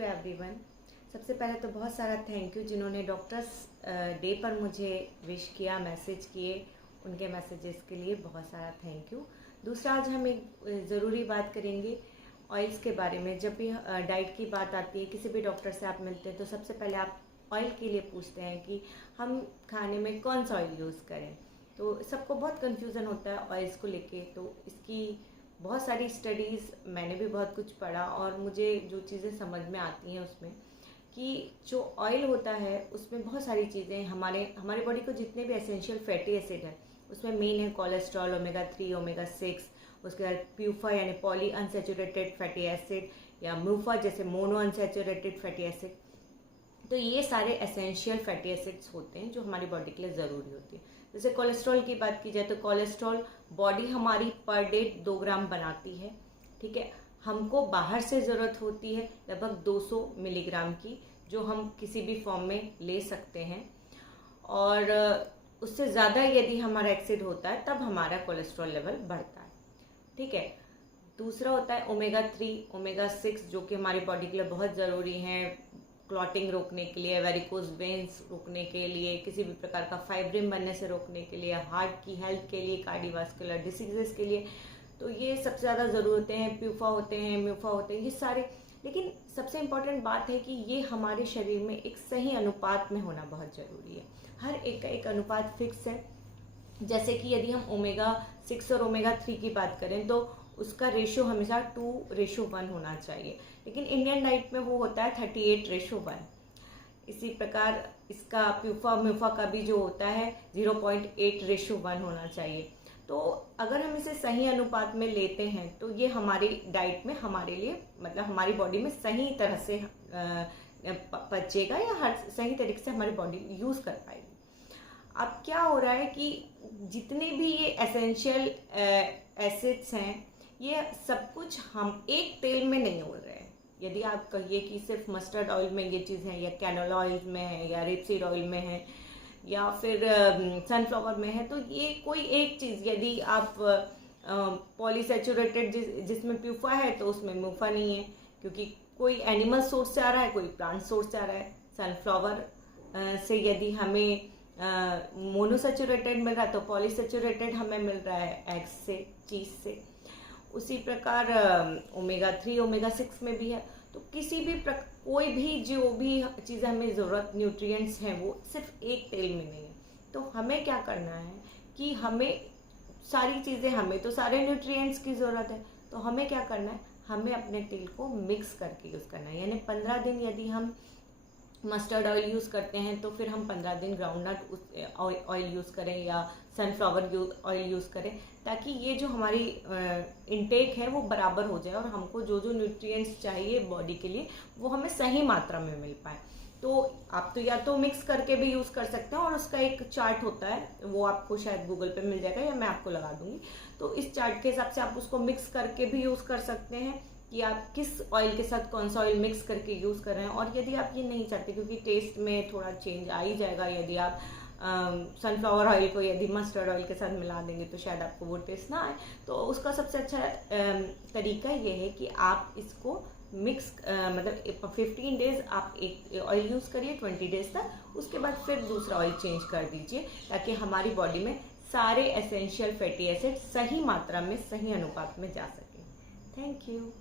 To everyone. सबसे पहले तो बहुत सारा थैंक यू जिन्होंने डॉक्टर्स डे पर मुझे विश किया, मैसेज किए, उनके मैसेजेस के लिए बहुत सारा थैंक यू। दूसरा, आज हम एक ज़रूरी बात करेंगे ऑयल्स के बारे में। जब भी डाइट की बात आती है, किसी भी डॉक्टर से आप मिलते हैं तो सबसे पहले आप ऑयल के लिए पूछते हैं कि हम खाने में कौन सा ऑयल यूज़ करें। तो सबको बहुत कन्फ्यूज़न होता है ऑयल्स को लेके। तो इसकी बहुत सारी स्टडीज़, मैंने भी बहुत कुछ पढ़ा और मुझे जो चीज़ें समझ में आती हैं उसमें कि जो ऑयल होता है उसमें बहुत सारी चीज़ें हमारे बॉडी को जितने भी एसेंशियल फैटी एसिड है उसमें मेन है कोलेस्ट्रॉल, ओमेगा 3, ओमेगा 6, उसके बाद प्यूफा यानी पॉली अनसेचुरेटेड फैटी एसिड या म्यूफा जैसे मोनो अनसेचुरेटेड फैटी एसिड। तो ये सारे एसेंशियल फैटी एसिड्स होते हैं जो हमारी बॉडी के लिए ज़रूरी होती है। जैसे कोलेस्ट्रॉल की बात की जाए तो कोलेस्ट्रॉल बॉडी हमारी पर डे 2 ग्राम बनाती है, ठीक है। हमको बाहर से ज़रूरत होती है लगभग 200 मिलीग्राम की, जो हम किसी भी फॉर्म में ले सकते हैं। और उससे ज़्यादा यदि हमारा एक्सीड होता है तब हमारा कोलेस्ट्रॉल लेवल बढ़ता है, ठीक है। दूसरा होता है ओमेगा 3, ओमेगा 6 जो कि हमारी बॉडी के लिए बहुत ज़रूरी हैं, क्लॉटिंग रोकने के लिए, वेरिकोज वेन्स रोकने के लिए, किसी भी प्रकार का फाइब्रिन बनने से रोकने के लिए, हार्ट की हेल्थ के लिए, कार्डियोवास्कुलर डिसीजेस के लिए। तो ये सबसे ज़्यादा ज़रूरी होते हैं। प्यूफा होते हैं, म्यूफा होते हैं, ये सारे। लेकिन सबसे इम्पॉर्टेंट बात है कि ये हमारे शरीर में एक सही अनुपात में होना बहुत ज़रूरी है। हर एक का एक अनुपात फिक्स है। जैसे कि यदि हम ओमेगा 6 और ओमेगा 3 की बात करें तो उसका रेशो हमेशा 2:1 होना चाहिए, लेकिन इंडियन डाइट में वो होता है 38:1। इसी प्रकार इसका प्यूफा म्यूफा का भी जो होता है 0.8:1 होना चाहिए। तो अगर हम इसे सही अनुपात में लेते हैं तो ये हमारी डाइट में हमारे लिए, मतलब हमारी बॉडी में सही तरह से पचेगा या हर सही तरीके से हमारी बॉडी यूज़ कर पाएगी। अब क्या हो रहा है कि जितने भी ये एसेंशियल एसिड्स हैं ये सब कुछ हम एक तेल में नहीं हो रहे हैं। यदि आप कहिए कि सिर्फ मस्टर्ड ऑयल में ये चीज़ है या कैनोला ऑयल में है या रेपसीड ऑयल में है या फिर सनफ्लावर में है, तो ये कोई एक चीज़, यदि आप पॉलीसेचुरेटेड जिसमें प्यूफा है तो उसमें म्यूफा नहीं है, क्योंकि कोई एनिमल सोर्स से आ रहा है, कोई प्लांट सोर्स से आ रहा है। सनफ्लावर से यदि हमें मोनोसेचुरेटेड मिल रहा है तो पॉलीसेचुरेटेड हमें मिल रहा है एग्स से, चीज़ से। उसी प्रकार ओमेगा 3, ओमेगा 6 में भी है। तो किसी भी कोई भी जो भी चीज़ें हमें ज़रूरत, न्यूट्रिएंट्स हैं, वो सिर्फ एक तेल में नहीं है। तो हमें क्या करना है कि हमें सारी चीज़ें, हमें तो सारे न्यूट्रिएंट्स की ज़रूरत है, तो हमें क्या करना है, हमें अपने तेल को मिक्स करके यूज़ करना है। यानी 15 दिन यदि हम मस्टर्ड ऑयल यूज़ करते हैं तो फिर हम 15 दिन ग्राउंडनट ऑयल यूज़ करें या सनफ्लावर ऑयल यूज़ करें, ताकि ये जो हमारी इनटेक है वो बराबर हो जाए और हमको जो जो न्यूट्रिएंट्स चाहिए बॉडी के लिए वो हमें सही मात्रा में मिल पाए। तो आप तो या तो मिक्स करके भी यूज़ कर सकते हैं और उसका एक चार्ट होता है, वो आपको शायद गूगल पे मिल जाएगा या मैं आपको लगा दूंगी। तो इस चार्ट के हिसाब से आप उसको मिक्स करके भी यूज़ कर सकते हैं कि आप किस ऑयल के साथ कौन सा ऑयल मिक्स करके यूज़ कर रहे हैं। और यदि आप ये नहीं चाहते, क्योंकि टेस्ट में थोड़ा चेंज आ ही जाएगा, यदि आप सनफ्लावर ऑयल को यदि मस्टर्ड ऑयल के साथ मिला देंगे तो शायद आपको वो टेस्ट ना आए। तो उसका सबसे अच्छा तरीका ये है कि आप इसको मिक्स मतलब 15 डेज आप एक ऑयल यूज़ करिए, 20 डेज तक, उसके बाद फिर दूसरा ऑयल चेंज कर दीजिए, ताकि हमारी बॉडी में सारे एसेंशियल फैटी एसिड सही मात्रा में, सही अनुपात में जा सकें। Thank you.